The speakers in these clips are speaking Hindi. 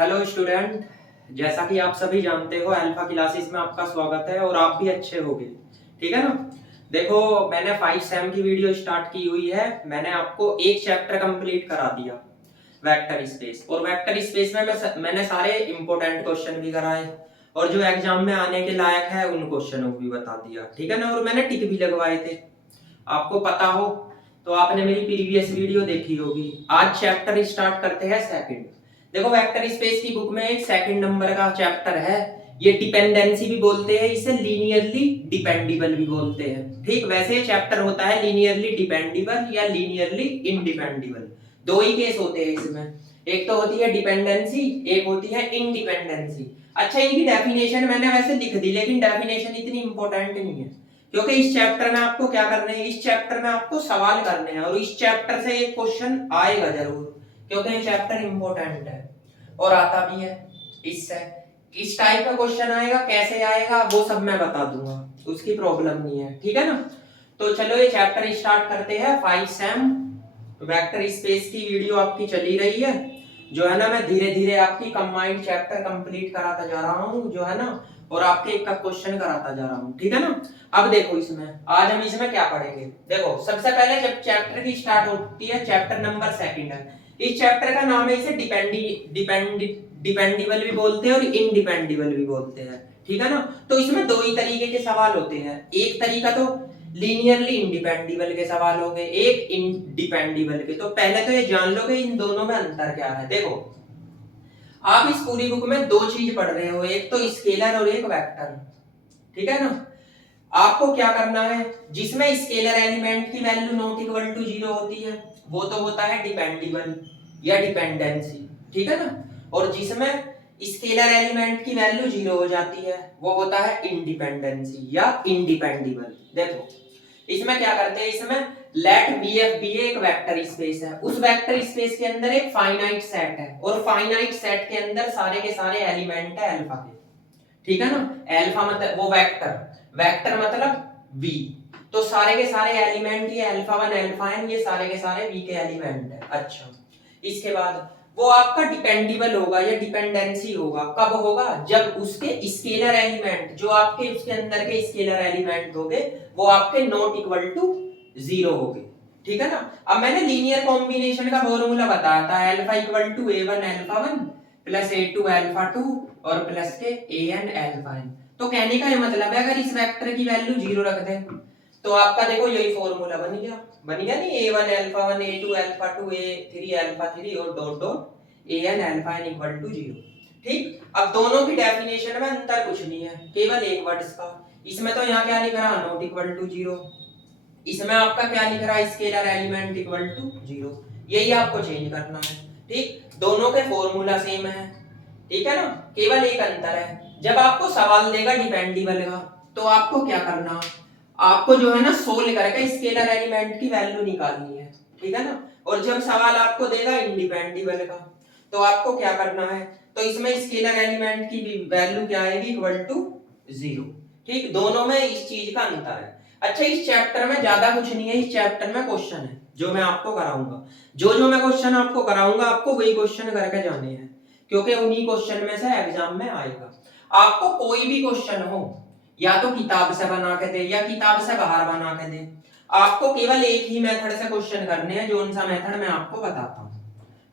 Hello student. जैसा कि आप सभी जानते हो अल्फा क्लासेस में आपका स्वागत है और आप भी अच्छे होगे। ठीक है ना। देखो, मैंने 5 सेम की वीडियो स्टार्ट की हुई है। मैंने आपको एक चैप्टर कंप्लीट करा दिया, वेक्टर स्पेस। और वेक्टर स्पेस में मैंने सारे इंपॉर्टेंट क्वेश्चन भी कराए और जो एग्जाम में आने के लायक है उन क्वेश्चनों को भी बता दिया। ठीक है ना। और मैंने टिक भी लगवाए थे। आपको पता हो तो आपने मेरी प्रीवियस वीडियो देखी होगी। आज चैप्टर स्टार्ट करते हैं सेकंड। देखो, वेक्टर स्पेस की बुक में एक सेकंड नंबर का चैप्टर है। ये डिपेंडेंसी भी बोलते हैं, इसे लीनियरली डिपेंडेबल भी बोलते हैं। ठीक, वैसे ये चैप्टर होता है लीनियरली डिपेंडेबल या लीनियरली इंडिपेंडेबल। दो ही केस होते हैं इसमें। एक तो होती है डिपेंडेंसी, एक होती है इंडिपेंडेंसी। अच्छा, इनकी डेफिनेशन मैंने वैसे लिख दी, लेकिन डेफिनेशन इतनी इंपॉर्टेंट नहीं है, क्योंकि इस चैप्टर में आपको क्या करने हैं, इस चैप्टर में आपको सवाल करने हैं और इस चैप्टर से एक क्वेश्चन आएगा जरूर, क्योंकि ये चैप्टर इंपॉर्टेंट है और आता भी है। इससे किस टाइप का क्वेश्चन आएगा, कैसे आएगा, वो सब मैं बता दूंगा, उसकी प्रॉब्लम नहीं है। ठीक है ना। तो चलो ये चैप्टर स्टार्ट करते हैं। 5 सेम वेक्टर स्पेस की वीडियो आपकी चली रही है, जो है ना। मैं धीरे धीरे आपकी कंबाइंड चैप्टर कंप्लीट कराता जा रहा हूँ, जो है ना, और आपके एक का क्वेश्चन कराता जा रहा हूँ। ठीक है ना। अब देखो, इसमें आज हम इसमें क्या पढ़ेंगे। देखो, सबसे पहले जब चैप्टर की स्टार्ट होती है, चैप्टर नंबर सेकंड है। इस चैप्टर का नाम है, इसे डिपेंडेबल भी बोलते हैं और इनडिपेंडेबल भी बोलते हैं। ठीक है ना। तो इसमें दो ही तरीके के सवाल होते हैं। एक तरीका तो लीनियरली इंडिपेंडेबल के सवाल हो गए, एक इंडिपेंडेबल के। तो पहले तो ये जान लो कि इन दोनों में अंतर क्या है। देखो, आप इस पूरी बुक में दो चीज पढ़ रहे हो, एक तो स्केलर और एक वेक्टर। ठीक है ना। आपको क्या करना है, जिसमें स्केलर एलिमेंट की वैल्यू नॉट इक्वल टू 0 होती है वो तो होता है डिपेंडेबल या डिपेंडेंसी। ठीक है ना। और जिसमें स्केलर एलिमेंट की वैल्यू 0 हो जाती है वो होता है इंडिपेंडेंसी या इंडिपेंडेबल। देखो, इसमें क्या करते हैं, इसमें लेट VF भी एक वेक्टर स्पेस है। उस वेक्टर स्पेस के अंदर एक फाइनाइट सेट है और फाइनाइट सेट के अंदर सारे के सारे एलिमेंट है अल्फा के। ठीक है ना। अल्फा मतलब वो वेक्टर, वेक्टर मतलब V। तो सारे के सारे एलिमेंट ये अल्फा 1 अल्फा n, ये सारे के सारे V के एलिमेंट है। अच्छा, इसके बाद वो आपका डिपेंडेबल होगा या डिपेंडेंसी होगा। कब होगा, जब उसके स्केलर एलिमेंट, जो आपके उसके अंदर के स्केलर एलिमेंट होंगे वो आपके नॉट इक्वल टू 0 होंगे। ठीक है ना। अब मैंने लीनियर कॉम्बिनेशन का फॉर्मूला बताया था, alpha equal to a1 alpha 1 plus a2 alpha 2 और प्लस के an अल्फा n। तो कहने का ये मतलब है, अगर इस वेक्टर की वैल्यू 0 रख दें तो आपका देखो यही फॉर्मूला बन गया। बन गया नहीं, a1 alpha 1 a2 alpha 2 a3 alpha 3 और dot dot an alpha n equal to 0। ठीक, अब दोनों की डेफिनेशन में अंतर कुछ नहीं है, केवल एक वर्ड्स का। इसमें तो यहाँ क्या लिख रहा है, नॉट इक्वल टू 0। इसमें आपका क्या लिख रहा है, स्केलर एलिमेंट इक्वल टू 0। यही आपको चेंज करना है। ठीक, दोनों के फॉर्मूला सेम है। ठीक है ना। केवल एक अंतर है, जब आपको सवाल देगा डिपेंडेबल का तो आपको क्या करना, आपको जो है ना सोल्व करके स्केलर एलिमेंट की वैल्यू निकालनी है। ठीक है ना। और जब सवाल आपको देगा इंडिपेंडेबल का तो आपको क्या करना है, तो इसमें स्केलर एलिमेंट की वैल्यू क्या आएगी, इक्वल टू 0। ठीक, दोनों में इस चीज का अंतर है। अच्छा, इस चैप्टर में ज्यादा कुछ नहीं है, इस चैप्टर में क्वेश्चन है जो मैं आपको कराऊंगा। जो मैं क्वेश्चन आपको कराऊंगा आपको वही क्वेश्चन करके जाने हैं, क्योंकि उन्हीं क्वेश्चन में से एग्जाम में आएगा। आपको कोई भी क्वेश्चन हो, या तो किताब से बना के दे या किताब से बाहर बना के दे, आपको केवल एक ही मेथड से क्वेश्चन करने हैं, जो उनसा मेथड मैं आपको बताता हूँ।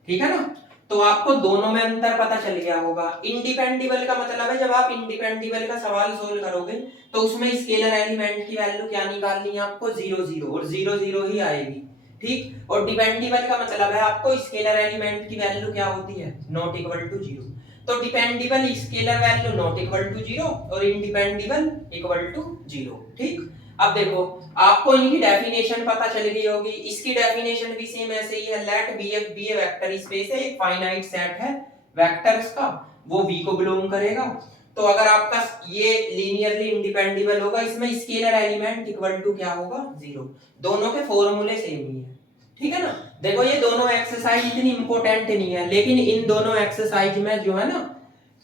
ठीक है ना। तो आपको दोनों में अंतर पता चल गया होगा। इंडिपेंडेबल का मतलब है, जब आप इंडिपेंडेबल का सवाल सोल्व करोगे तो उसमें स्केलर एलिमेंट की वैल्यू क्या निकालनी है आपको, 0 0 और 0 0 ही आएगी। ठीक, और डिपेंडेबल का मतलब है आपको स्केलर एलिमेंट की वैल्यू क्या होती है, नॉट इक्वल टू 0। तो dependable scalar value not equal to 0 और इंडिपेंडेबल इक्वल टू 0। ठीक, अब देखो, आपको इनकी डेफिनेशन पता चल गई होगी। इसकी डेफिनेशन भी सेम ऐसे ही है, लेट VF भी वेक्टर स्पेस है, एक फाइनाइट सेट है वेक्टर्स का, वो V को बिलोंग करेगा। तो अगर आपका ये लीनियरली इंडिपेंडेबल होगा, इसमें स्केलर एलिमेंट इक्वल टू क्या होगा, 0। दोनों के फॉर्मूले सेम ही है। ठीक है ना। देखो, ये दोनों एक्सरसाइज इतनी इंपॉर्टेंट नहीं है, लेकिन इन दोनों एक्सरसाइज में जो है ना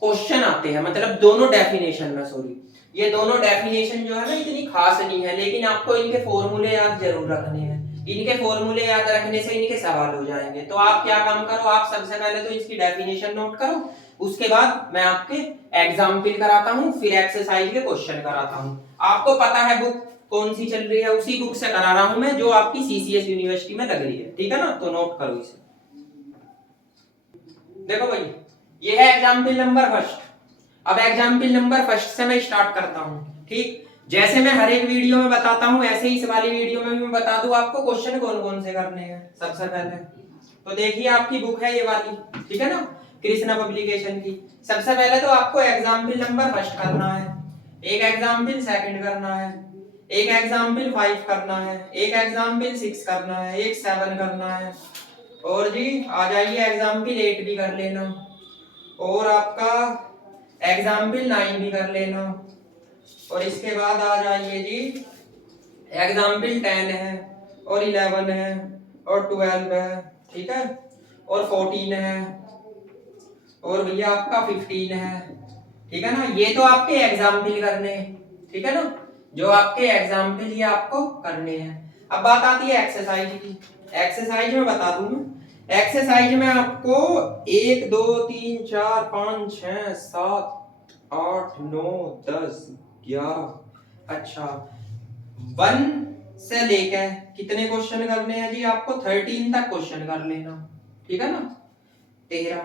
क्वेश्चन आते हैं, मतलब दोनों डेफिनेशन में, सॉरी, ये दोनों डेफिनेशन जो है ना इतनी खास नहीं है, लेकिन आपको इनके फॉर्मूले याद जरूर रखने हैं, इनके फॉर्मूले याद रखने से इनके सवाल हो जाएंगे। तो आप क्या काम करो, आप सबसे पहले तो इसकी डेफिनेशन नोट करो, उसके बाद मैं आपके एग्जाम्पल कराता हूँ, फिर एक्सरसाइज के क्वेश्चन कराता हूँ। आपको पता है बुक कौन सी चल रही है, उसी बुक से करा रहा हूँ मैं जो आपकी सीसीएस यूनिवर्सिटी में लग रही है, ठीक है ना। तो नोट करो इसे। देखो भाई, ये है एग्जाम्पल नंबर फर्स्ट। अब एग्जाम्पल नंबर फर्स्ट से मैं स्टार्ट करता हूँ, ठीक। जैसे मैं हर एक वीडियो में बताता हूँ, ऐसे ही इस वाली वीडियो में भी मैं बता दूं आपको क्वेश्चन कौन कौन से करने हैं। सबसे पहले तो देखिए, आपकी बुक है ये वाली, ठीक है ना, कृष्णा पब्लिकेशन की। सबसे पहले तो आपको एग्जाम्पल नंबर फर्स्ट करना है, एक एग्जाम्पल सेकंड करना है, एक एग्जाम्पल 5 करना है, एक एग्जाम्पल 6 करना है, एक 7 करना है, और जी आ जाइए एग्जाम्पल 8 भी कर लेना, और आपका एग्जाम्पल 9 भी कर लेना, और इसके बाद आ जाइए जी एग्जाम्पल 10 है, और 11 है, और 12 है, ठीक है, और 14 है, और भैया आपका 15 है, ठीक है ना। ये तो आपके एग्जाम्पल करने हैं, ठीक है ना, जो आपके एग्जाम्पल ये आपको करने हैं। अब बात आती है एक्सरसाइज की। एक्सरसाइज में बता दूं मैं, एक्सरसाइज में आपको 1 2 3 4 5 6 7 8 9 10 11, अच्छा 1 से लेकर कितने क्वेश्चन करने हैं जी आपको, 13 तक क्वेश्चन कर लेना, ठीक है ना। 13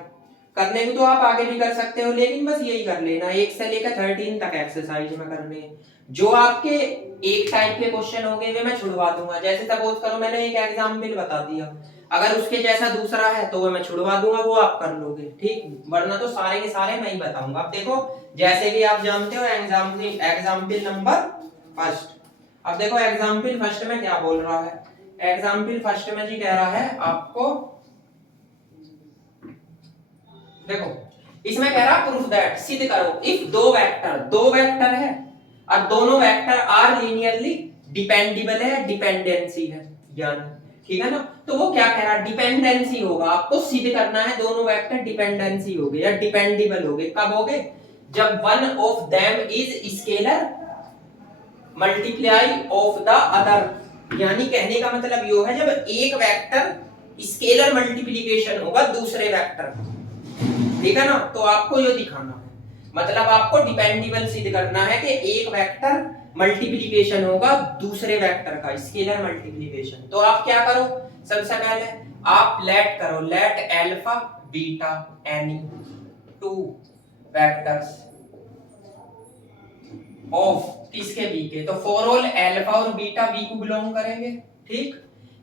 करने को तो आप आगे भी कर सकते हो, लेकिन बस यही कर लेना, 1 से लेकर 13 तक एक्सरसाइज में करने हैं। जो आपके एक टाइप के क्वेश्चन होंगे वे मैं छुड़वा दूंगा। जैसे सपोज करो मैंने एक एग्जाम्पल बता दिया, अगर उसके जैसा दूसरा है तो वो मैं छुड़वा दूंगा, वो आप कर लोगे, ठीक। वरना तो सारे के सारे मैं ही बताऊंगा। अब देखो, जैसे कि आप जानते हो एग्जाम्पल नंबर फर्स्ट। अब देखो एग्जाम्पल फर्स्ट में क्या बोल रहा है, एग्जाम्पल फर्स्ट में जी कह रहा है आपको, देखो इसमें कह रहा प्रूफ दैट, सिद्ध करो, इफ दो वेक्टर है और दोनों वेक्टर आर लीनियरली डिपेंडेबल है, डिपेंडेंसी है यानी, ठीक है ना। तो वो क्या कह रहा है, डिपेंडेंसी होगा, आपको सिद्ध करना है दोनों वेक्टर डिपेंडेंसी हो गए या डिपेंडेबल हो गए। कब हो गए, जब one of them is scalar multiply of the other. यानी कहने का मतलब यो है, जब एक वेक्टर स्केलर मल्टीप्लिकेशन होगा दूसरे वेक्टर, ठीक है ना। तो आपको ये दिखाना है, मतलब आपको डिपेंडेबल सिद्ध करना है कि एक वेक्टर मल्टीप्लिकेशन होगा दूसरे वेक्टर का, स्केलर मल्टीप्लिकेशन। तो आप क्या करो, सबसे पहले आप लेट करो, let alpha beta any two vectors of किसके बी के, तो फॉर ऑल अल्फा और बीटा बी को बिलोंग करेंगे, ठीक।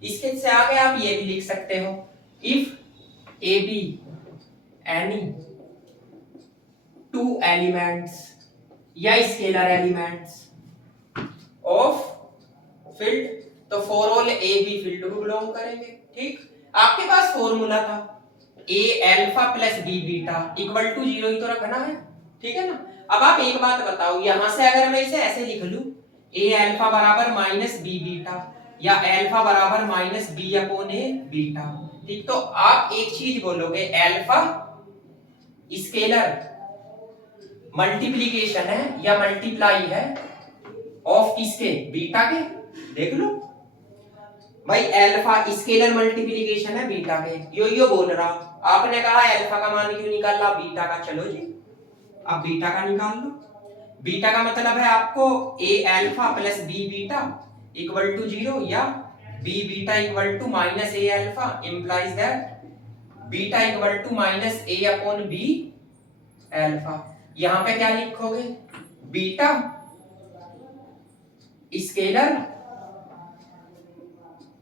इसके से आगे आप ये भी लिख सकते हो, if A B any two elements या स्केलर एलिमेंट्स ऑफ फील्ड, तो for all A B field को बिलोंग करेंगे, ठीक। आपके पास फॉर्मूला था A alpha plus B beta equal to 0 ही तो रखना है, ठीक है ना। अब आप एक बात बताओ, यहां से अगर मैं इसे ऐसे लिख लूं, ए अल्फा बराबर माइनस बी बीटा या अल्फा बराबर माइनस बी अपॉन ए बीटा, ठीक। तो आप एक चीज बोलोगे, अल्फा स्केलर मल्टीप्लिकेशन है या मल्टीप्लाई है ऑफ किसके, बीटा के। देख लो भाई, अल्फा स्केलर मल्टीप्लिकेशन है बीटा के, यो बोल रहा। आपने कहा अल्फा का मान क्यों निकाला, बीटा का, चलो जी अब बीटा का निकाल लो। बीटा का मतलब है आपको A alpha plus B beta equal to 0 या B beta equal to minus A alpha, implies that beta equal to minus A upon B alpha. यहां पे क्या लिखोगे, बीटा स्केलर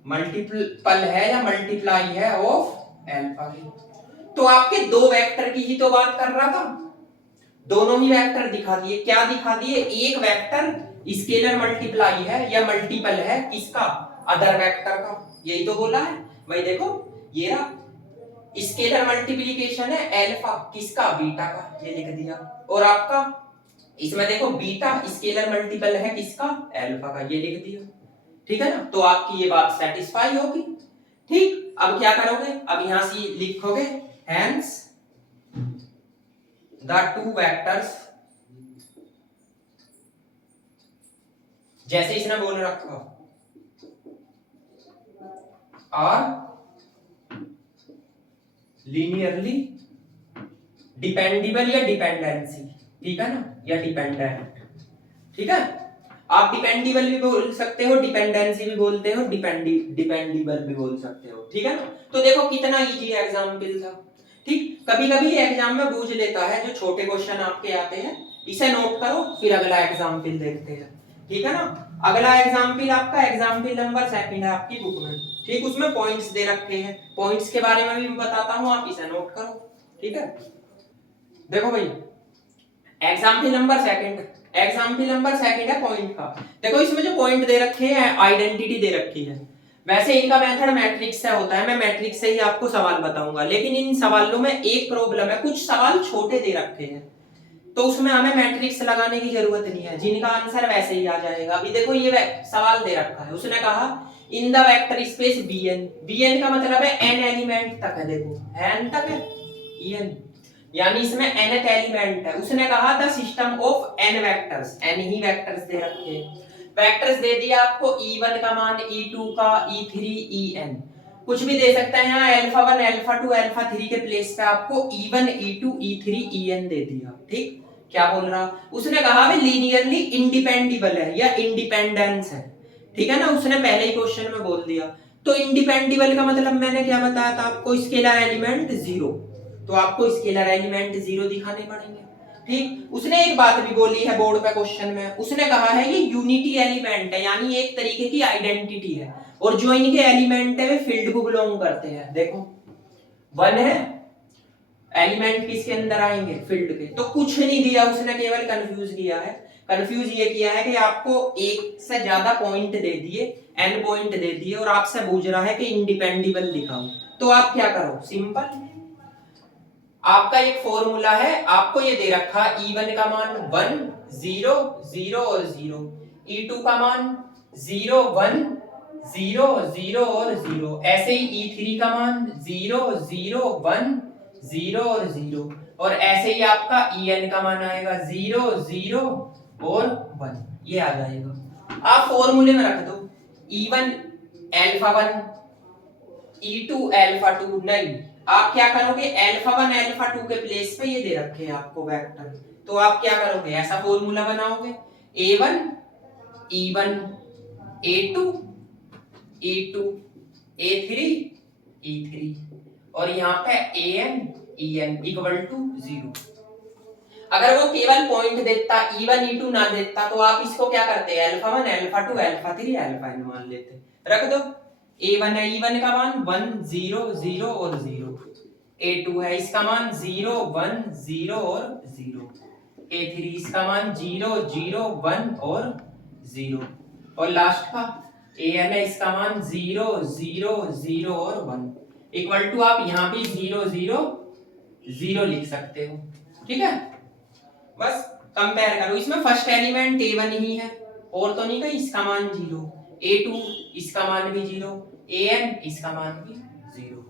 मल्टीपल है या मल्टीप्लाई है ऑफ अल्फा की। तो आपके दो वेक्टर की ही तो बात कर रहा था, दोनों ही वेक्टर दिखा दिए। क्या दिखा दिए, एक वेक्टर स्केलर मल्टीप्लाई है या मल्टीपल है किसका, अदर वेक्टर का, यही तो बोला है भाई। देखो ये रहा, स्केलर मल्टीप्लिकेशन है अल्फा किसका, बीटा का, ये लिख दिया। और आपका इसमें देखो बीटा स्केलर मल्टीपल है किसका, अल्फा का, ये लिख दिया, ठीक है ना। तो आपकी ये बात सेटिस्फाई होगी, ठीक। अब क्या करोगे, अब यहां से लिखोगे हेंस द टू वेक्टर्स, जैसे इसने बोल रखा आर लीनियरली डिपेंडेबल या डिपेंडेंसी, ठीक है ना, या डिपेंडेंट, ठीक है। आप डिपेंडेबल भी बोल सकते हो, डिपेंडेंसी भी बोलते हो, डिपेंडेबल भी बोल सकते हो, ठीक है ना। तो देखो कितना इजी एग्जाम्पल था, ठीक। कभी कभी एग्जाम में पूछ लेता है, जो छोटे क्वेश्चन आपके आते हैं इसे नोट करो, फिर अगला एग्जाम्पल देखते हैं, ठीक है ना। अगला एग्जाम्पल आपका एग्जाम्पल नंबर 2 है आपकी बुक में, ठीक। उसमें पॉइंट्स दे रखे हैं, पॉइंट्स के बारे में भी बताता हूं, आप इसे नोट करो, ठीक है। देखो भाई एग्जाम्पल नंबर सेकंड है पॉइंट का। देखो इसमें जो पॉइंट दे रखे हैं आइडेंटिटी दे रखी है। वैसे इनका मेथड मैट्रिक्स से होता है, मैं मैट्रिक्स से ही आपको सवाल बताऊंगा, लेकिन इन सवालों में एक प्रॉब्लम है, कुछ सवाल छोटे दे रखे हैं तो उसमें हमें मैट्रिक्स लगाने की जरूरत नहीं है, जिनका आंसर वैसे ही आ जाएगा। अभी देखो ये सवाल दे रखा है, उसने कहा in the vector space bn का मतलब है n एलिमेंट तक है, देखो n तक है en, यानी इसमें nth एलिमेंट है। उसने कहा the system of n vectors, n ही वेक्टर्स दे रखे हैं। वेक्टर्स दे दिया आपको e1 का मान, e2 का, e3, en, कुछ भी दे सकता है। यहाँ अल्फा 1 अल्फा 2 अल्फा 3 के प्लेस पे आपको e1 e2 e3 en दे दिया, ठीक। क्या बोल रहा, उसने कहा वे लीनियरली इंडिपेंडेबल है या इंडिपेंडेंस है, ठीक है ना, उसने पहले ही क्वेश्चन में बोल दिया। तो इंडिपेंडेबल का मतलब मैंने क्या बताया था आपको, स्केलर एलिमेंट 0, तो आपको स्केलर एलिमेंट 0 दिखाने पड़ेंगे, ठीक। उसने एक बात भी बोली है बोर्ड पे क्वेश्चन में, उसने कहा है ये यूनिटी एलिमेंट है, यानी एक तरीके की आइडेंटिटी है, और जो इनके एलिमेंट है वे फील्ड को बिलोंग करते हैं। देखो 1 है, एलिमेंट किसके अंदर आएंगे, फील्ड के। तो कुछ नहीं दिया उसने, केवल कंफ्यूज किया है। कंफ्यूज ये किया है कि आपको एक से ज्यादा पॉइंट दे दिए, n पॉइंट दे दिए, और आपसे पूछ रहा है कि इंडिपेंडेबल दिखाओ। तो आप क्या करो, सिंपल, आपका एक फॉर्मूला है, आपको ये दे रखा e1 का मान 1 0 0 और 0, e2 का मान 0 1 0 0 और 0, ऐसे ही e3 का मान 0 0 1 0 और 0, और ऐसे ही आपका en का मान आएगा 0 0 और 1, ये आ जाएगा। आप फॉर्मूले में रख दो e1 अल्फा 1 e2 अल्फा 2, नहीं, आप क्या करोगे, अल्फा 1 अल्फा 2 के प्लेस पे ये दे रखे हैं आपको वेक्टर, तो आप क्या करोगे, ऐसा फॉर्मूला बनाओगे a1 e1 a2 e2 a3 e3, और यहाँ पे an en इक्वल टू 0। अगर वो केवल पॉइंट देता e1 e2 ना देता तो आप इसको क्या करते, alpha 1 alpha 2 alpha 3 alpha n मान लेते, रख दो। a1 है, e1 का मान 1 0 0 और 0, a2 है, इसका मान 0 1 0 और 0, a3 इसका मान 0 0 1 और 0, और लास्ट का an है, इसका मान 0 0 0 और 1, इक्वल टू आप यहाँ भी 0 0 0 लिख सकते हो, ठीक है। बस कंपेयर करो, इसमें फर्स्ट एलिमेंट a1 ही है, और तो नहीं कहीं, इसका मान 0, a2 इसका मान भी 0, an इसका मान भी 0,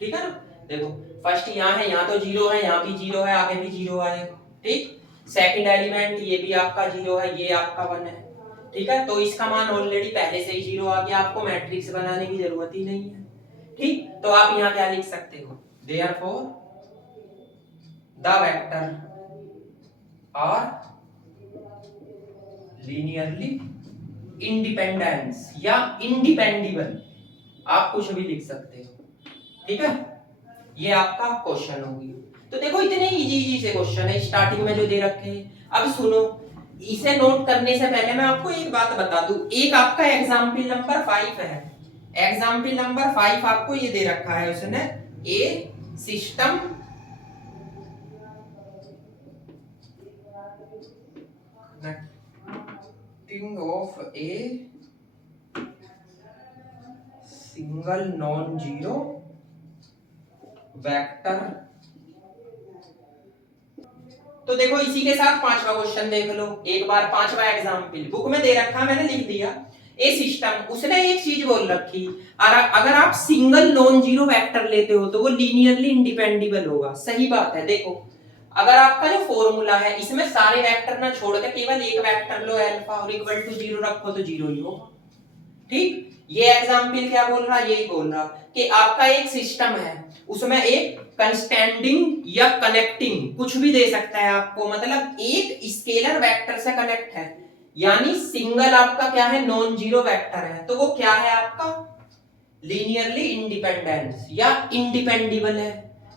ठीक है ना। देखो फर्स्ट यहाँ है, यहाँ तो 0 है, यहाँ भी 0 है, आगे भी 0 आएगा, ठीक। सेकंड एलिमेंट ये भी आपका 0 है, ये आपका 1 है, ठीक है। तो इसका मान ऑलरेडी पहले से ही 0 आ गया, आपको मैट्रिक्स बनाने की जरूरत ही नहीं है, ठीक। तो आप यहाँ क्या लिख सकते हो, therefore the vector are linearly independence या इंडिपेंडेबल, आप कुछ भी लिख सकते हो, ठीक है। ये आपका क्वेश्चन होगी। तो देखो इतने इजी से क्वेश्चन है स्टार्टिंग में जो दे रखे हैं। अब सुनो, इसे नोट करने से पहले मैं आपको एक बात बता दूं, एक आपका एग्जाम्पल नंबर 5 है, एग्जाम्पल नंबर 5 आपको ये दे रखा है उसने, ए system of a single non-zero vector। तो देखो इसी के साथ पांचवा क्वेश्चन देख लो एक बार, पांचवा एग्जाम्पल बुक में दे रखा, मैंने लिख दिया ए सिस्टम। उसने एक चीज बोल रखी, अगर आप सिंगल नॉन जीरो वेक्टर लेते हो तो वो लीनियरली इंडिपेंडेबल होगा। सही बात है। देखो अगर आपका जो फॉर्मूला है इसमें सारे वेक्टर ना छोड़ के केवल एक वेक्टर लो अल्फा और इक्वल टू 0 रखो तो 0 ही होगा, ठीक। ये एग्जाम्पल क्या बोल रहा, यही बोल रहा कि आपका एक सिस्टम है, उसमें एक कंस्टैंडिंग या कनेक्टिंग कुछ भी दे सकता है आपको, मतलब एक स्केलर वेक्टर से कनेक्ट है, यानी सिंगल आपका क्या है, नॉन जीरो वेक्टर है, तो वो क्या है आपका लीनियरली इंडिपेंडेंस या इंडिपेंडिबल है।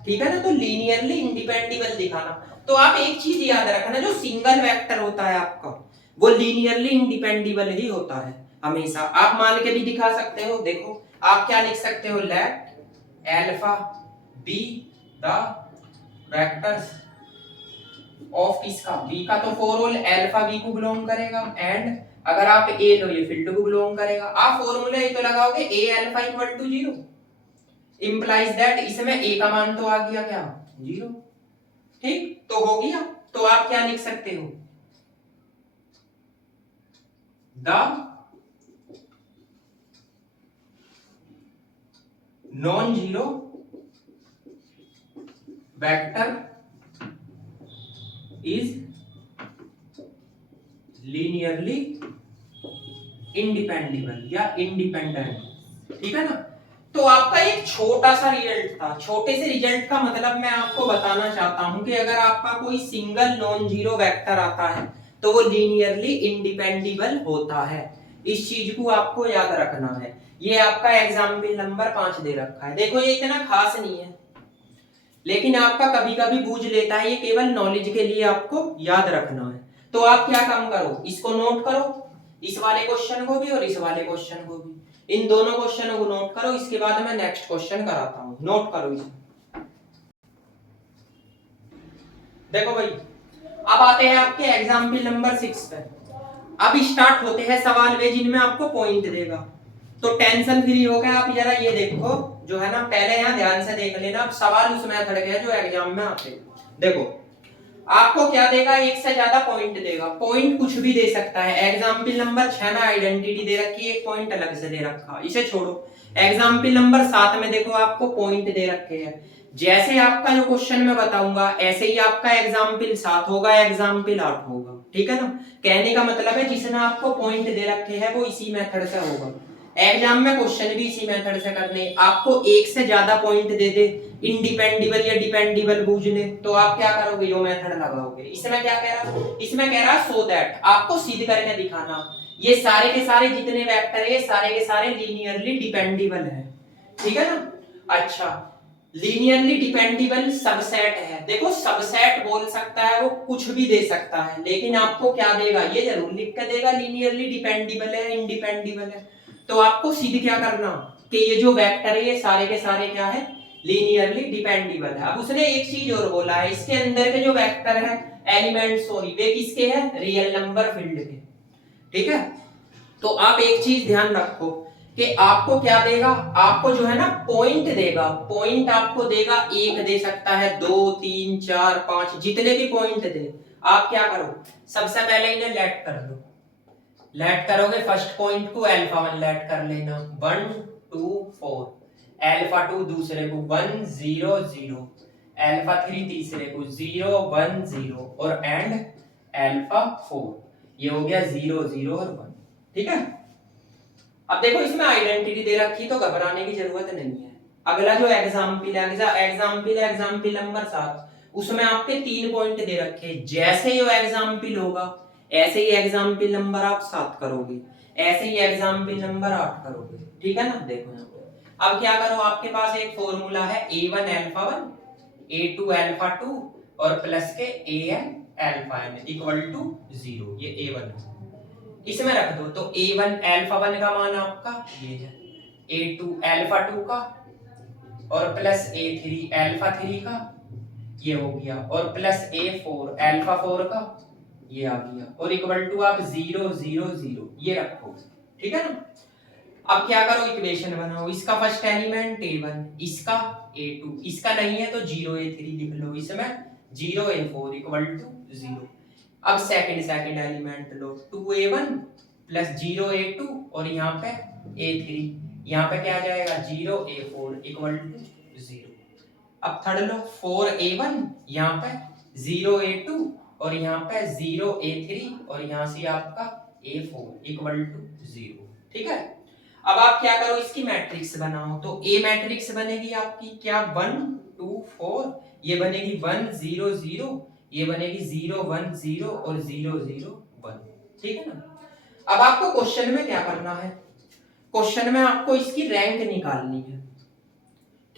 ठीक है ना, तो लीनियरली इंडिपेंडिबल दिखाना। तो आप एक चीज याद रखना, जो सिंगल वेक्टर होता है आपका वो लीनियरली इंडिपेंडिबल ही होता है हमेशा। आप मान के भी दिखा सकते हो, देखो आप क्या लिख सकते हो, late alpha be the vectors of किसका, बी का, तो फॉर ऑल अल्फा बी को बिलोंग करेगा, एंड अगर आप ए लो ये फील्ड को बिलोंग करेगा। आप फॉर्मूला ये तो लगाओगे A alpha equal to 0, implies that इसमें ए का मान तो आ गया क्या, 0। ठीक, तो हो गया। तो आप क्या लिख सकते हो, the non zero vector is linearly independable या इंडिपेंडेंट। ठीक है ना, तो आपका एक छोटा सा रिजल्ट था। छोटे से रिजल्ट का मतलब मैं आपको बताना चाहता हूं कि अगर आपका कोई सिंगल नॉन जीरो वेक्टर आता है तो वो लीनियरली इंडिपेंडेबल होता है। इस चीज को आपको याद रखना है। ये आपका एग्जाम्पल नंबर 5 दे रखा है। देखो ये इतना खास नहीं है, लेकिन आपका कभी कभी बूझ लेता है, ये केवल नॉलेज के लिए आपको याद रखना है। तो आप क्या काम करो, इसको नोट करो, इस वाले क्वेश्चन को भी और इस वाले क्वेश्चन को भी, इन दोनों क्वेश्चनों को नोट करो। इसके बाद मैं नेक्स्ट क्वेश्चन कराता हूं, नोट करो इसे। देखो भाई, अब आते हैं आपके एग्जाम्पल नंबर 6 पे। अब स्टार्ट होते हैं सवाल वे जिनमें आपको पॉइंट देगा। तो टेंशन फ्री हो गया। आप जरा ये देखो, जो है ना, पहले यहाँ ध्यान से देख लेना। अब सवाल उस मेथड के हैं जो एग्जाम में आते हैं। देखो आपको क्या देगा, एक से ज्यादा पॉइंट देगा। पॉइंट कुछ भी दे सकता है। एग्जाम्पल नंबर 6 में आइडेंटिटी दे रखी है, एक पॉइंट अलग से दे रखा, इसे छोड़ो। एग्जाम्पल नंबर 7 में देखो आपको पॉइंट दे रखे हैं। जैसे आपका जो क्वेश्चन मैं बताऊंगा ऐसे ही आपका एग्जाम्पल 7 होगा, एग्जाम्पल 8 होगा। ठीक है ना, कहने का मतलब है जिसने आपको पॉइंट दे रखे हैं वो इसी मेथड से होगा। एग्जाम में क्वेश्चन भी इसी मेथड से करने। आपको एक से ज्यादा पॉइंट दे दे, इंडिपेंडेबल या डिपेंडेबल बूझने, तो आप क्या करोगे, यो मेथड लगाओगे। इसमें क्या कह रहा, इसमें कह रहा सो दैट, आपको सिद्ध करके दिखाना ये सारे के सारे जितने वेक्टर है ये सारे के सारे लीनियरली डिपेंडेबल है। ठीक है ना। अच्छा, लीनियरली डिपेंडेबल सबसेट है। देखो सबसेट बोल सकता है, वो कुछ भी दे सकता है, लेकिन आपको क्या देगा, ये जरूर लिख के देगा लीनियरली डिपेंडेबल है, इंडिपेंडेबल है। तो आपको सिद्ध क्या करना कि ये जो वेक्टर है ये सारे के सारे क्या है, लीनियरली डिपेंडेबल है। अब उसने एक चीज और बोला है, इसके अंदर के जो वेक्टर है एलिमेंट, सॉरी, वे किसके हैं, रियल नंबर फील्ड के। ठीक है, तो आप एक चीज ध्यान रखो कि आपको क्या देगा, आपको जो है ना पॉइंट देगा। पॉइंट आपको देगा, एक दे सकता है, 2 3 4 5, जितने भी पॉइंट दे। आप क्या करो, सबसे पहले इन्हें लेट कर लो। लेट करोगे, फर्स्ट पॉइंट को अल्फा 1 लेट कर लेना, 1 2 4, अल्फा 2 दूसरे को 1 0 0, अल्फा 3 तीसरे को 0 1 0, और एंड अल्फा 4। ये हो गया 0 0 और 1। ठीक है, अब देखो इसमें आइडेंटिटी दे रखी तो घबराने की जरूरत नहीं है। अगला जो एग्जाम्पल है, एग्जाम्पल नंबर 7, उसमें आपके 3 पॉइंट दे रखे। जैसे ही वो एग्जाम्पल होगा ऐसे ही एग्जाम्पल नंबर आप 7 करोगे, ऐसे ही एग्जाम्पल नंबर 8 करोगे। ठीक है ना, देखो यहाँ पे अब क्या करो, आपके पास एक फॉर्मूला है a1 अल्फा 1 a2 अल्फा 2 और प्लस के an alpha n equal to 0। ये a1 है, इसमें रख दो। तो a1 अल्फा 1 का मान आपका ये है, a2 अल्फा 2 का और प्लस a3 अल्फा 3 का, ये हो गया, और प्लस a4 अल्फा 4 का, ये आ गया, और इक्वल टू आप 0 0 0 ये रखो। ठीक है ना, अब क्या करो, इक्वेशन बनाओ। इसका फर्स्ट एलिमेंट a1, इसका a2, इसका नहीं है तो 0 a3 लिख लो। इसमें 0 a4 इक्वल टू 0। अब सेकंड एलिमेंट लो, 2a1 प्लस 0a2 और यहाँ पे a3, यहाँ पे क्या आ जाएगा, 0a4 इक्वल टू 0। अब थर्ड लो, 4a1 यहाँ पे 0a2 और यहाँ पे 0a3 और यहाँ से आपका a4 इक्वल टू 0। ठीक है, अब आप क्या करो, इसकी मैट्रिक्स बनाओ। तो ए मैट्रिक्स बनेगी आपकी क्या, 1 2 4, ये बनेगी 1 0 0, ये बनेगी 0 1 0 और 0 0 1। ठीक है ना। अब आपको क्वेश्चन में क्या करना है, क्वेश्चन में आपको इसकी रैंक निकालनी है।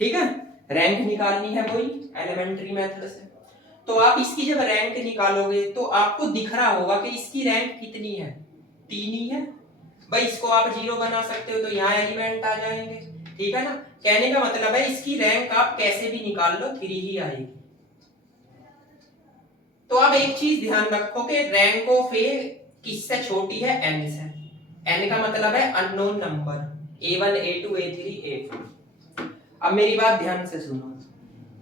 ठीक है, रैंक निकालनी है वही एलिमेंट्री मेथड से। तो आप इसकी जब रैंक निकालोगे तो आपको दिख रहा होगा कि इसकी रैंक कितनी है, 3 ही है भाई। इसको आप 0 बना सकते हो तो यहाँ एलिमेंट आ जाएंगे। ठीक है ना। कहने का मतलब है इसकी रैंक आप कैसे भी निकाल लो 3 ही आएगी। तो अब एक चीज ध्यान रखो कि रैंक ऑफ ए किससे छोटी है, n से। n का मतलब है unknown number, a1 a2 a3 a4। अब मेरी बात ध्यान से सुनो,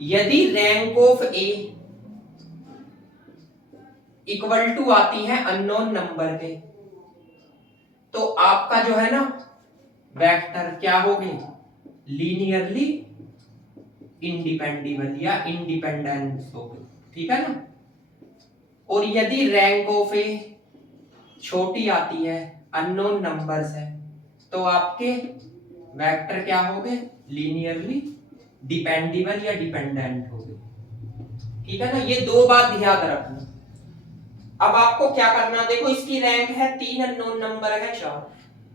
यदि rank of A equal to आती है अननोन नंबर के, तो आपका जो है ना वेक्टर क्या हो गए, लीनियरली इंडिपेंडेबल या इंडिपेंडेंस हो गए। ठीक है ना। और यदि रैंक ऑफ ए छोटी आती है अननोन नंबर से, तो आपके वेक्टर क्या हो गए, लीनियरली डिपेंडेबल या डिपेंडेंट हो गए। ठीक है ना। ये दो बात याद रखना। अब आपको क्या करना, देखो इसकी रैंक है 3, अननोन नंबर है 4।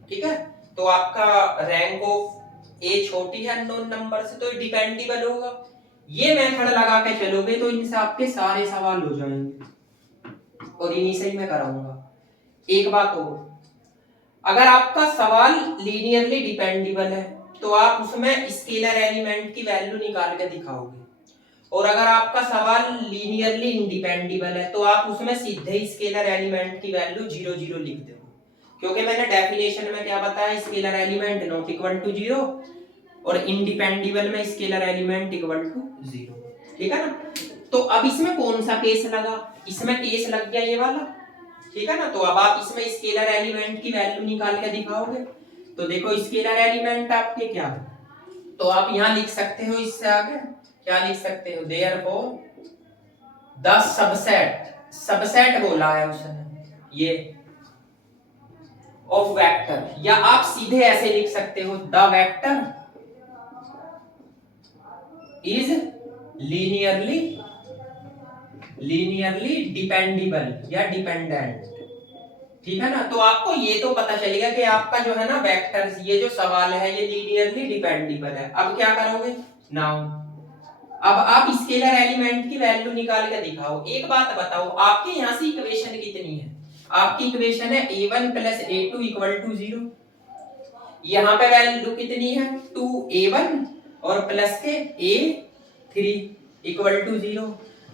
ठीक है। तो आपका रैंक ऑफ ए छोटी है अननोन नंबर से, तो डिपेंडेबल होगा। ये मेथड लगा के चलोगे तो इनसे आपके सारे सवाल हो जाएंगे और इन्हीं से ही मैं कराऊंगा। एक बात और, अगर आपका सवाल लीनियरली डिपेंडेबल है तो आप उसमें स्केलर एलिमेंट की वैल्यू निकाल के दिखाओगे, और अगर आपका सवाल लीनियरली इंडिपेंडेबल है तो आप उसमें सीधे ही स्केलर एलिमेंट की वैल्यू 0 0 लिख दोगे। क्योंकि मैंने डेफिनेशन में क्या बताया, scalar element not equal to 0 और इंडिपेंडेबल में स्केलर एलिमेंट इक्वल टू 0। ठीक है ना। तो अब इसमें कौन सा केस लगा, इसमें केस लग गया ये वाला। ठीक है ना। तो अब आप इसमें स्केलर एलिमेंट की वैल्यू निकाल के दिखाओगे। तो देखो स्केलर एलिमेंट आपके क्या है, तो आप यहां लिख सकते हो, इससे आगे क्या लिख सकते हो, देयरफॉर द सबसेट, सबसेट बोला है उसने ये ऑफ वेक्टर, या आप सीधे ऐसे लिख सकते हो, the vector is linearly dependable या डिपेंडेंट। ठीक है ना। तो आपको ये तो पता चलेगा कि आपका जो है ना वेक्टर्स, ये जो सवाल है ये लीनियरली डिपेंडेबल है। अब क्या करोगे, नाउ अब आप स्केलर एलिमेंट की वैल्यू निकाल के दिखाओ। एक बात बताओ, आपके यहां से इक्वेशन कितनी है, आपकी इक्वेशन है a1 + a2 = 0। यहां पे वैल्यू कितनी है, 2a1 और प्लस के a3 = 0।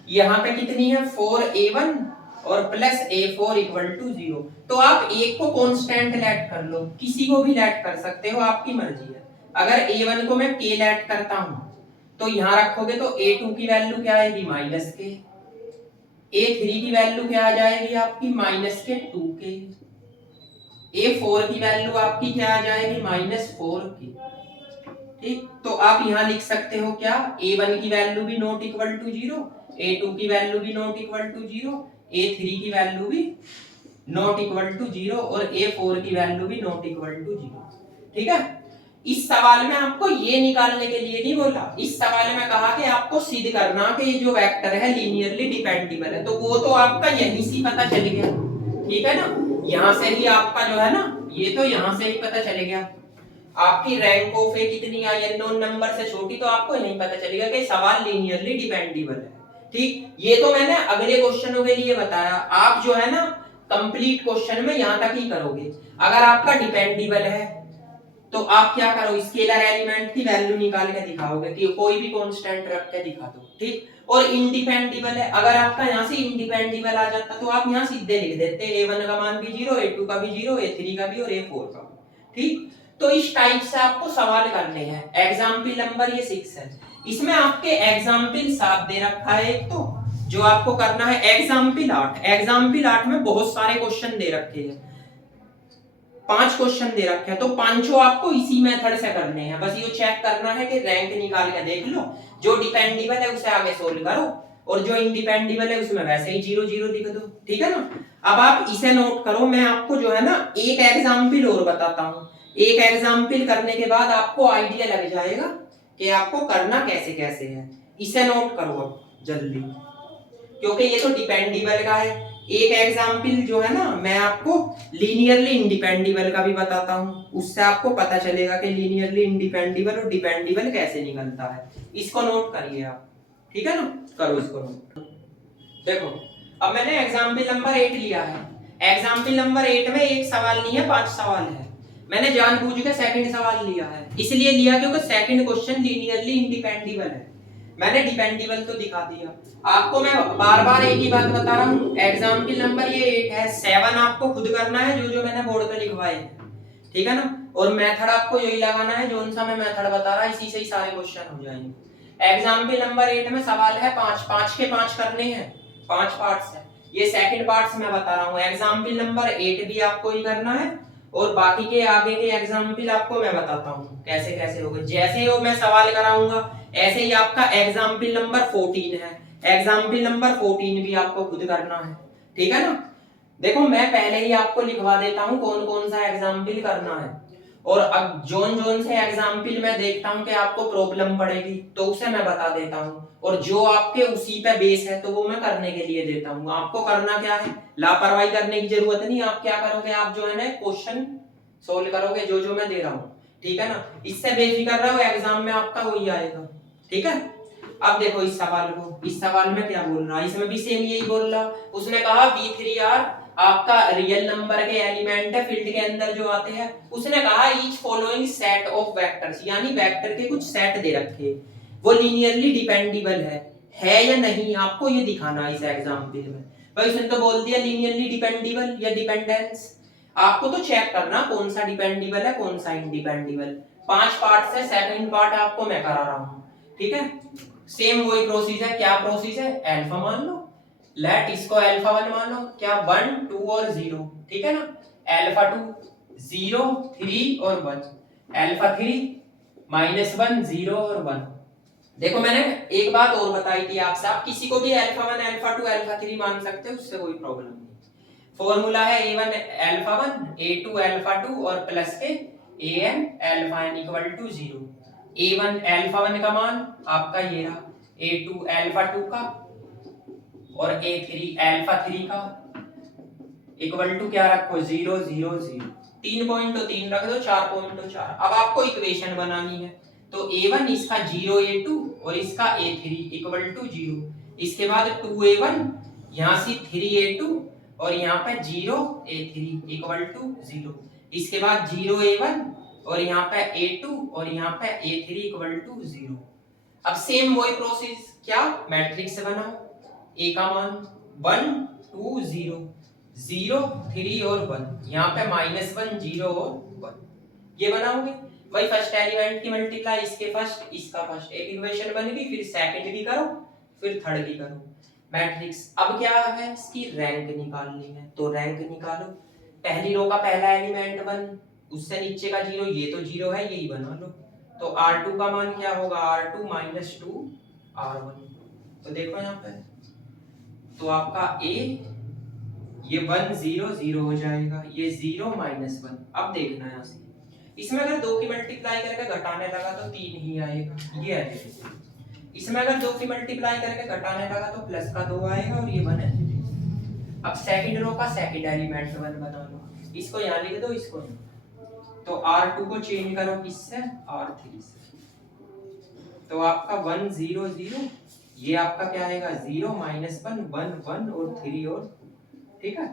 यहां पे कितनी है, 4a1 और प्लस a4 = 0। तो आप एक को कांस्टेंट लेट कर लो, किसी को भी लेट कर सकते हो, आपकी मर्जी है। अगर a1 को मैं k लेट करता हूं तो यहां रखोगे तो a2 की वैल्यू क्या आएगी, -k। a3 की वैल्यू क्या आ जाएगी आपकी, -2k। a4 की वैल्यू आपकी क्या आ जाएगी, -4k। ठीक। तो आप यहां लिख सकते हो क्या, a1 की वैल्यू भी नॉट इक्वल टू 0, a2 की वैल्यू भी नॉट इक्वल टू 0, a3 की वैल्यू भी नॉट इक्वल टू 0 और a4 की वैल्यू भी नॉट इक्वल टू 0। ठीक है। इस सवाल में आपको ये निकालने के लिए नहीं बोला, इस सवाल में कहा कि आपको सिद्ध करना कि ये जो वेक्टर है लीनियरली डिपेंडेबल है। तो वो तो आपका यहीं से पता चल गया। ठीक है ना। यहां से ही आपका जो है ना, ये तो यहां से ही पता चल गया। आपकी रैंक ऑफ ए कितनी आई, अननोन नंबर से छोटी, तो आपको यही पता चलेगा कि सवाल लीनियरली डिपेंडेबल है। ठीक। ये तो मैंने अगले क्वेश्चनों के लिए बताया। आप जो है ना कंप्लीट क्वेश्चन में यहां तक ही करोगे। अगर आपका डिपेंडेबल है तो आप क्या करो, स्केलर एलिमेंट की वैल्यू निकाल के दिखाओगे कि कोई भी कांस्टेंट रख के दिखा दो। ठीक। और इंडिपेंडेबल है, अगर आपका यहां से इंडिपेंडेबल आ जाता तो आप यहां सीधे लिख देते, a1 का मान भी 0, a2 का भी 0, a3 का भी और a4 का भी। ठीक। तो इस टाइप से आपको सवाल करने हैं। एग्जाम्पल नंबर ये 6 है। इसमें आपके एग्जाम्पल 7 दे रखा है एक, तो जो आपको करना है एग्जाम्पल 8। एग्जाम्पल 8 में बहुत सारे क्वेश्चन दे रखे हैं, 5 क्वेश्चन दे रखे हैं, तो पांचों आपको इसी मेथड से करने हैं। बस ये चेक करना है कि रैंक निकाल के देख लो, जो डिपेंडेबल है उसे आगे सोल्व करो और जो इंडिपेंडेबल है उसमें वैसे ही 0 0 लिख दो। ठीक है ना। अब आप इसे नोट करो, मैं आपको जो है ना एक एग्जाम्पल और बताता हूं। एक एग्जाम्पल करने के बाद आपको आइडिया लग जाएगा कि आपको करना कैसे कैसे है। इसे नोट करो अब जल्दी, क्योंकि ये तो डिपेंडेबल का है। एक एग्जाम्पल जो है ना, मैं आपको लीनियरली इंडिपेंडेबल का भी बताता हूँ, उससे आपको पता चलेगा कि लीनियरली इंडिपेंडेबल और डिपेंडेबल कैसे निकलता है। इसको नोट करिए आप, ठीक है ना, करो इसको नोट। देखो अब मैंने एग्जाम्पल नंबर 8 लिया है। एग्जाम्पल नंबर 8 में एक सवाल नहीं है, 5 सवाल है। मैंने जानबूझ के सेकंड सवाल लिया है, इसलिए लिया क्योंकि सेकंड क्वेश्चन लीनियरली इंडिपेंडेबल है। मैंने डिपेंडेबल तो दिखा दिया आपको। मैं बार बार एक ही बात बता रहा हूँ, एग्जाम्पल नंबर ये 8 है, 7 आपको खुद करना है जो जो मैंने बोर्ड पे लिखवाए हैं, ठीक है ना। और मेथड आपको यही लगाना है, जो सा मैं मेथड बता रहा, इसी से ही सारे क्वेश्चन हो जाएंगे। एग्जाम्पल नंबर 8 में सवाल है 5, 5 के 5 करने हैं, 5 पार्ट्स है। ये सेकंड पार्ट्स मैं बता रहा हूँ। एग्जाम्पल नंबर 8 भी आपको ही करना है, और बाकी के आगे के एग्जाम्पल आपको मैं बताता हूँ कैसे कैसे होगा। जैसे ही मैं सवाल कराऊंगा ऐसे ही आपका एग्जाम्पल नंबर 14 है, एग्जाम्पल नंबर 14 भी आपको खुद करना है, ठीक है ना। देखो मैं पहले ही आपको लिखवा देता हूँ कौन कौन सा एग्जाम्पल करना है, और अब जोन जोन से एग्जाम्पल मैं देखता हूँ कि आपको प्रॉब्लम पड़ेगी तो उसे मैं बता देता हूँ, और जो आपके उसी पे बेस है तो वो मैं करने के लिए देता हूँ। आपको करना क्या है, लापरवाही करने की जरूरत नहीं। आप क्या करोगे, आप जो है ना क्वेश्चन सोल्व करोगे जो जो मैं दे रहा हूँ, ठीक है ना। इससे बेफिक्र रहो, एग्जाम में आपका वही आएगा, ठीक है। अब देखो इस सवाल को, इस सवाल में क्या बोल रहा है, इसमें भी सेम यही बोल रहा। उसने कहा V3R आपका रियल नंबर के एलिमेंट है फील्ड के अंदर जो आते हैं। उसने कहा each following set of vectors, यानी वेक्टर के कुछ सेट दे रखे, वो लीनियरली डिपेंडेबल है या नहीं, आपको ये दिखाना है इस एग्जांपल में। भाई उसने तो बोल दिया लीनियरली डिपेंडेबल या डिपेंडेंस, आपको तो चेक करना कौन सा डिपेंडेबल है कौन सा इंडिपेंडेबल। 5 पार्ट से सेकंड पार्ट आपको मैं करा रहा हूँ, ठीक है। सेम वही प्रोसीजर है, क्या प्रोसीजर है, अल्फा मान लो, लेट इसको अल्फा 1 मान लो, क्या 1 2 और 0, ठीक है ना। अल्फा 2 0 3 और 1, अल्फा 3 -1 0 और 1। देखो मैंने एक बात और बताई थी आपसे, आप किसी को भी अल्फा 1 अल्फा 2 अल्फा 3 मान सकते हो, उससे कोई प्रॉब्लम नहीं। फॉर्मूला है A1 अल्फा 1 A2 अल्फा 2 और प्लस के AN alpha n equal to 0। A1 alpha 1 का मान आपका ये रहा, A2 अल्फा 2 का और A3 अल्फा 3 का इक्वल टू क्या रखो 0 0 0। 3.3 रख दो, 4.4। अब आपको इक्वेशन बनानी है, तो A1 इसका 0 A2 और इसका A3 इक्वल टू 0। इसके बाद 2A1 यहाँ से 3A2 और यहाँ पे 0 A3 इक्वल टू 0। इसके बाद 0 A1 और यहाँ पे A2 और यहाँ पे A3 इक्वल टू 0। अब सेम वही प्रोसेस, क्या मैट्रिक्स बनाओ, A का मान 1 2 0 0 3 और 1, यहाँ पे -1 0 और 1, ये बनाओगे। भाई फर्स्ट एलिमेंट की मल्टीप्लाई इसके फर्स्ट इसका फर्स्ट, एक इक्वेशन बन गई। फिर सेकंड की करो, फिर थर्ड की करो, मैट्रिक्स। अब क्या है, इसकी रैंक निकालनी है, तो रैंक निकालो। पहली रो का पहला एलिमेंट 1, उससे नीचे का 0, ये तो 0 है, यही बना लो। तो R2 का मान क्या होगा, R2 -2 R1। तो देखो यहाँ पे, तो आपका A ये 1 0 0 हो जाएगा, ये 0 -1। अब देखना है यहाँ से, इसमें अगर 2 की मल्टीप्लाई करके घटाने लगा तो 3 ही आएगा, ये है। इसमें अगर 2 की मल्टीप्लाई करके घटाने लगा तो प्लस का 2 आएगा और ये 1 है। अब सेकंड रो का सेकंड एलिमेंट 1 बना लो, इसको यहाँ लिख दो, इसको तो R2 को चेंज करो किससे, R3 से। तो आपका 1 0 0, ये आपका क्या आएगा 0 -1 1 1 और 3 और, ठीक है।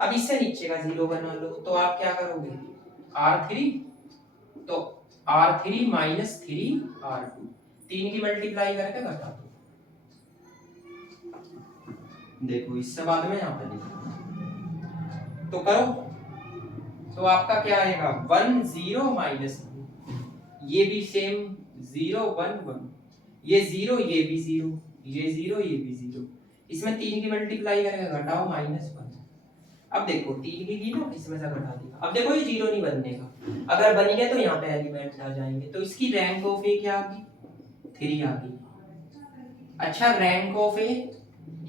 अब इससे नीचे का 0 बना लो, तो आप क्या करोगे, R3 तो R3 -3 R2, 3 की मल्टीप्लाई करके घटा दो। देखो इससे बाद में यहाँ पे लिखो, तो करो, तो आपका क्या आएगा 1 0 -2, ये भी सेम 0 1 1, ये 0 ये भी 0, ये 0 ये भी 0। इसमें 3 की मल्टीप्लाई करके घटाओ -1। अब देखो 3 की ना, इसमें से घटा दिया। अब देखो ये 0 नहीं बनने का, अगर बन गया तो यहाँ पे एलिमेंट आ जाएंगे। तो इसकी रैंक ऑफ ए क्या आ गई, 3 आ गई। अच्छा rank of A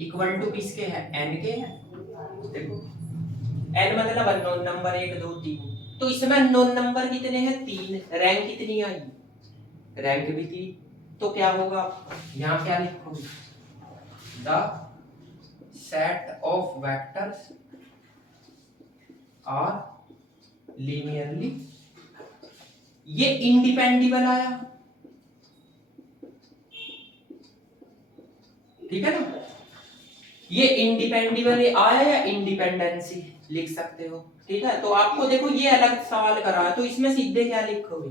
equal to किसके है, n के है। देखो n मतलब अननोन नंबर 1 2 3, तो इसमें अननोन नंबर कितने हैं? 3। रैंक कितनी आई? रैंक भी 3। तो क्या होगा? यहाँ क्या लिखोगे? The set of vectors are linearly, ये इंडिपेंडेबल आया, ठीक है ना? ये इंडिपेंडेबल आया या इंडिपेंडेंसी लिख सकते हो, ठीक है? तो आपको देखो ये अलग सवाल करा है, तो इसमें सीधे क्या लिखोगे?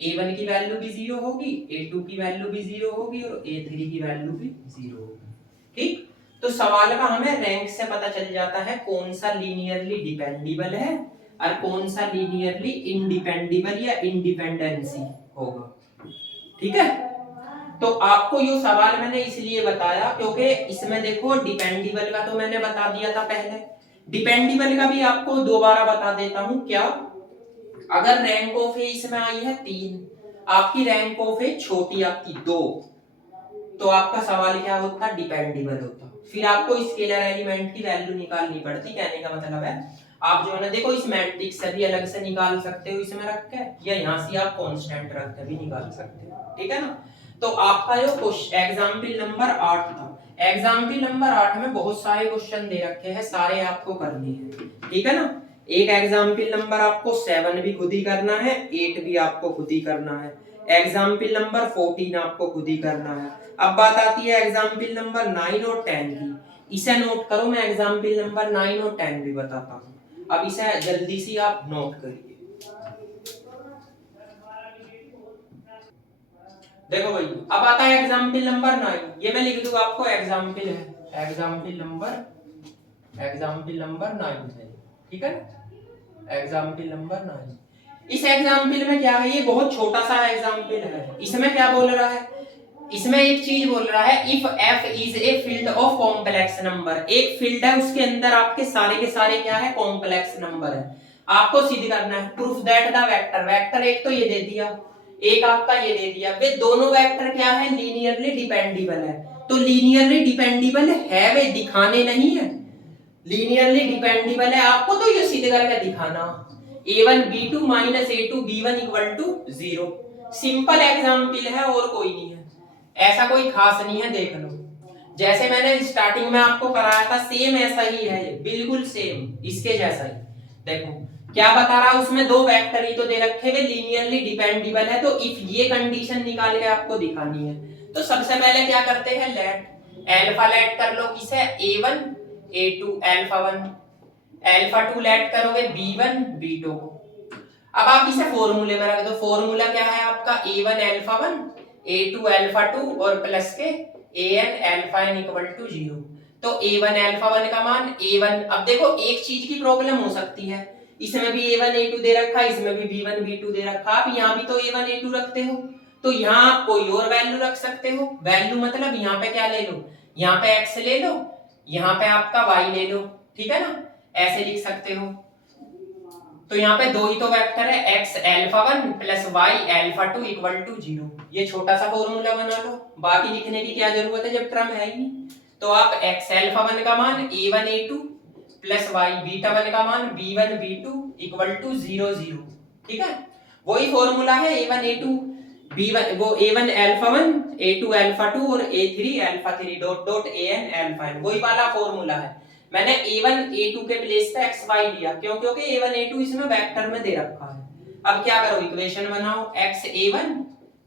a1 की वैल्यू भी 0 होगी, a2 की वैल्यू भी 0 होगी और a3 की वैल्यू भी 0 होगी, ठीक? तो सवाल का हमें रैंक से पता चल जाता है कौन सा लीनियरली डिपेंडेबल है और कौन सा लीनियरली इंडिपेंडेबल या इंडिपेंडेंसी होगा, ठीक है? तो आपको ये सवाल मैंने इसलिए बताया क्योंकि इसमें देखो डिपेंडेबल का तो मैंने बता दिया था पहले, डिपेंडेबल का भी आपको दोबारा बता देता हूं। क्या? अगर रैंक ऑफ ए इसमें आई है 3, आपकी रैंक ऑफ ए छोटी आपकी 2, तो आपका सवाल क्या होता? डिपेंडेबल होता। फिर आपको स्केलर एलिमेंट की वैल्यू निकालनी पड़ती। कहने का मतलब है आप जो है ना देखो इस मैट्रिक्स से भी अलग से निकाल सकते हो इसमें रख के, या यहाँ से आप कांस्टेंट रख के भी निकाल सकते हो, ठीक है ना? तो आपका जो एग्जाम्पल नंबर 8 था, एग्जाम्पल नंबर 8 में बहुत सारे क्वेश्चन दे रखे हैं, सारे आपको करने हैं, ठीक है ना? एक एग्जाम्पल नंबर आपको 7 भी खुद ही करना है, 8 भी आपको खुद ही करना है, एग्जाम्पल नंबर 14 आपको खुद ही करना है। अब बात आती है एग्जाम्पल नंबर 9 और 10 की, इसे नोट करो, मैं एग्जाम्पल नंबर 9 और 10 भी बताता हूँ। अब इसे जल्दी से आप नोट करिए। देखो भाई, अब आता है एग्जाम्पल नंबर 9, ये मैं लिख दूंगा आपको, एग्जाम्पल है, एग्जाम्पल नंबर 9 है, ठीक है? Example number 9। इस एग्जाम्पल में क्या है? ये बहुत छोटा सा एग्जाम्पल है। इसमें क्या बोल रहा है? इसमें एक चीज बोल रहा है, if f is a field of complex number, एक फील्ड है उसके अंदर आपके सारे के सारे क्या है? कॉम्प्लेक्स नंबर है। आपको सिद्ध करना है, proof that the vector, vector एक तो ये दे दिया, एक आपका ये दे दिया, वे दोनों वेक्टर क्या है? लीनियरली डिपेंडेबल है। तो लीनियरली डिपेंडेबल है, वे दिखाने नहीं है, लीनियरली डिपेंडेबल है, आपको तो ये सिद्ध करके दिखाना। a1 b2 minus a2 b1 equal to 0, simple example है और कोई नहीं है, ऐसा कोई खास नहीं है, देख लो। जैसे मैंने स्टार्टिंग में आपको कराया था सेम ऐसा ही है, ये बिल्कुल सेम इसके जैसा ही। देखो क्या बता रहा है उसमें, दो वेक्टर ही तो दे रखे हुए लीनियरली डिपेंडेबल है, तो इफ ये कंडीशन निकाल के आपको दिखानी है, तो सबसे पहले क्या करते हैं? लेट अल्फा लेट कर लो, किसे? a1 a2 alpha 1 alpha 2 late करोगे b1 b2 को। अब आप इसे फॉर्मूले में रख दो, फॉर्मूला क्या है आपका? a1 अल्फा 1 a2 अल्फा 2 और प्लस के an alpha n equal to 0। तो a1 अल्फा 1 का मान a1, अब देखो एक चीज की प्रॉब्लम हो सकती है, इसमें भी a1 a2 दे रखा है, इसमें भी b1 b2 दे रखा, आप यहाँ भी तो a1 a2 रखते हो, तो यहाँ आप कोई और वैल्यू रख सकते हो। वैल्यू मतलब यहाँ पे क्या ले लो? यहाँ पे x ले लो, यहाँ पे आपका y ले लो, ठीक है ना? ऐसे लिख सकते हो। तो यहाँ पे दो ही तो वेक्टर है, x alpha 1 plus y alpha 2 equal to 0, ये छोटा सा फॉर्मूला बना लो, बाकी लिखने की क्या जरूरत है जब टर्म है ही नहीं। तो आप x अल्फा 1 का मान a1 a2 plus y beta 1 का मान b1 b2 इक्वल टू 0 0, ठीक है? वही फॉर्मूला है a1 a2 b1, वो a1 अल्फा 1 a2 अल्फा 2 और a3 alpha 3 dot dot an alpha n, वही वाला फॉर्मूला है। मैंने a1 a2 के प्लेस पे xy लिया, क्यों? क्योंकि a1 a2 इसमें वेक्टर में दे रखा है। अब क्या करो? इक्वेशन बनाओ, x a1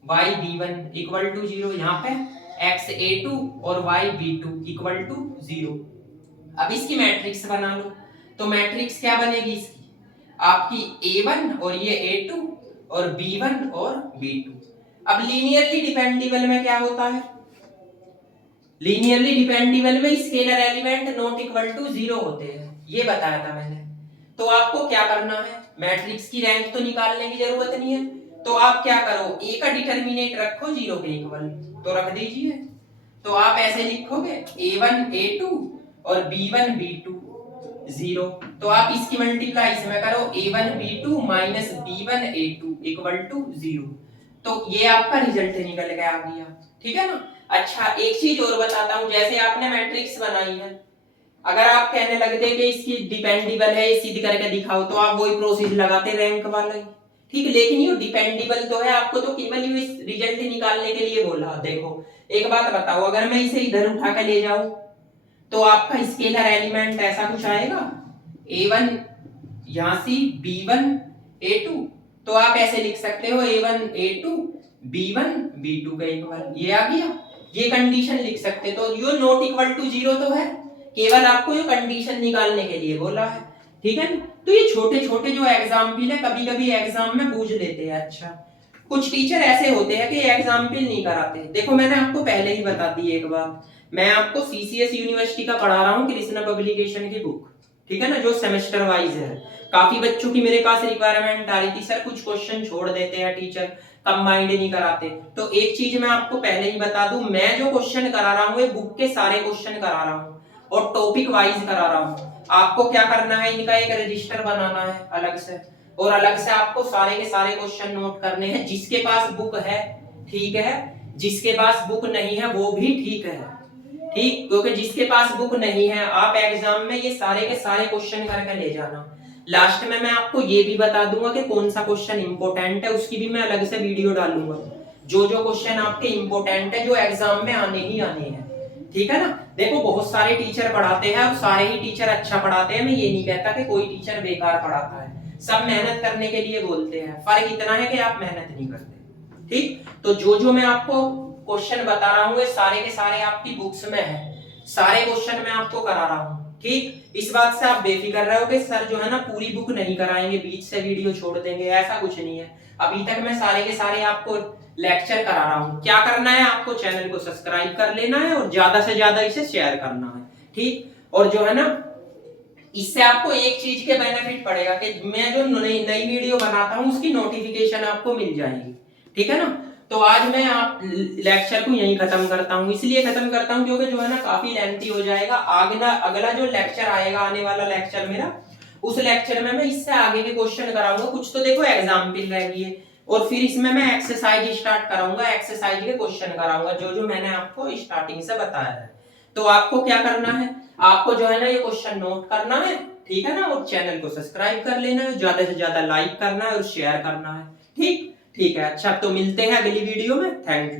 y b1 equal to 0, यहाँ पे x a2 और y b2 इक्वल टू 0। अब इसकी मैट्रिक्स बना लो, तो मैट्रिक्स क्या बनेगी इसकी? आपकी a1 और ये a2 और b1 और b2। अब लीनियरली डिपेंडेबल में क्या होता है? लीनियरली डिपेंडेबल में scalar element not equal to 0 होते हैं, ये बताया था मैंने। तो आपको क्या करना है? मैट्रिक्स की रैंक तो निकालने की जरूरत नहीं है, तो आप क्या करो? a का डिटरमिनेंट रखो 0 के इक्वल, तो रख दीजिए। तो आप ऐसे लिखोगे a1 a2 और b1 b2 0, तो आप इसकी मल्टीप्लाई इसमें करो a1 b2 minus b1 a2 equal to 0, तो ये आपका रिजल्ट निकल के आ गया, ठीक है ना? अच्छा एक चीज और बताता हूं, जैसे आपने मैट्रिक्स बनाई है, अगर आप कहने लगते कि इसकी डिपेंडेबल है, ये सिद्ध करके दिखाओ, तो आप वही प्रोसेस लगाते रैंक वाला ही, ठीक है। लेकिन ये डिपेंडेबल तो है, आपको तो केवल ये रिजल्ट निकालने के लिए बोला। देखो एक बात बताओ, अगर मैं इसे इधर उठा के ले जाऊं तो आपका स्केलर एलिमेंट ऐसा कुछ आएगा, a1 यहां से b1 a2, तो आप ऐसे लिख सकते हो a1 a2 b1 b2 का इक्वल, ये आ गया। ये कंडीशन लिख सकते, तो यो नॉट इक्वल टू 0 तो है, केवल आपको ये कंडीशन निकालने के लिए बोला है, ठीक है ना। तो ये छोटे छोटे जो एग्जाम्पल है, कभी कभी एग्जाम में पूछ लेते हैं। अच्छा, कुछ टीचर ऐसे होते हैं कि एग्जाम्पल नहीं कराते। देखो मैंने आपको पहले ही बता दी एक बात, मैं आपको सीसीएस यूनिवर्सिटी का पढ़ा रहा हूँ, कृष्णा पब्लिकेशन की बुक, ठीक है ना, जो सेमेस्टर वाइज है। काफी बच्चों की मेरे पास रिक्वायरमेंट आ रही थी, सर कुछ क्वेश्चन छोड़ देते हैं टीचर, कंबाइंड नहीं कराते। तो एक चीज मैं आपको पहले ही बता दूं, मैं जो क्वेश्चन करा रहा हूँ बुक के सारे क्वेश्चन करा रहा हूँ और टॉपिक वाइज करा रहा हूँ। आपको क्या करना है, इनका एक रजिस्टर बनाना है अलग से, और अलग से आपको सारे के सारे क्वेश्चन नोट करने हैं। जिसके पास बुक है ठीक है, जिसके पास बुक नहीं है वो भी ठीक है, ठीक, क्योंकि जिसके पास बुक नहीं है आप एग्जाम में ये सारे के सारे क्वेश्चन करके ले जाना। लास्ट में मैं आपको ये भी बता दूंगा कि कौन सा क्वेश्चन इंपॉर्टेंट है, उसकी भी मैं अलग से वीडियो डालूंगा। जो जो क्वेश्चन आपके इंपॉर्टेंट है, जो एग्जाम में आने ही आने हैं, ठीक है ना। देखो बहुत सारे टीचर पढ़ाते हैं और सारे ही टीचर अच्छा पढ़ाते हैं, मैं ये नहीं कहता कि कोई टीचर बेकार पढ़ाता है, सब मेहनत करने के लिए बोलते हैं। फर्क इतना है कि आप मेहनत नहीं करते, ठीक। तो जो जो मैं आपको क्वेश्चन बता रहा हूँ सारे के सारे आपकी बुक्स में है, सारे क्वेश्चन मैं आपको करा रहा हूँ, ठीक। इस बात से आप बेफिक्र रहो कि सर जो है ना पूरी बुक नहीं कराएंगे, बीच से वीडियो छोड़ देंगे, ऐसा कुछ नहीं है। अभी तक मैं सारे के सारे आपको लेक्चर करा रहा हूँ। क्या करना है आपको, चैनल को सब्सक्राइब कर लेना है और ज्यादा से ज्यादा इसे शेयर करना है, ठीक। और जो है ना इससे आपको एक चीज के बेनिफिट पड़ेगा कि मैं जो नई नई वीडियो बनाता हूँ उसकी नोटिफिकेशन आपको मिल जाएगी, ठीक है ना। तो आज मैं आप लेक्चर को यहीं खत्म करता हूँ, इसलिए खत्म करता हूँ क्योंकि जो है ना काफी लेंथी हो जाएगा। अगला जो लेक्चर आएगा, आने वाला लेक्चर मेरा, उस लेक्चर में मैं इससे आगे के क्वेश्चन कराऊंगा। कुछ तो देखो एग्जाम्पल रह गई, और फिर इसमें मैं एक्सरसाइज स्टार्ट कराऊंगा, एक्सरसाइज के क्वेश्चन कराऊंगा, जो जो मैंने आपको स्टार्टिंग से बताया है। तो आपको क्या करना है, आपको जो है ना ये क्वेश्चन नोट करना है, ठीक है ना, और चैनल को सब्सक्राइब कर लेना है, ज्यादा से ज्यादा लाइक करना है और शेयर करना है, ठीक। ठीक है, अच्छा तो मिलते हैं अगली वीडियो में, थैंक यू।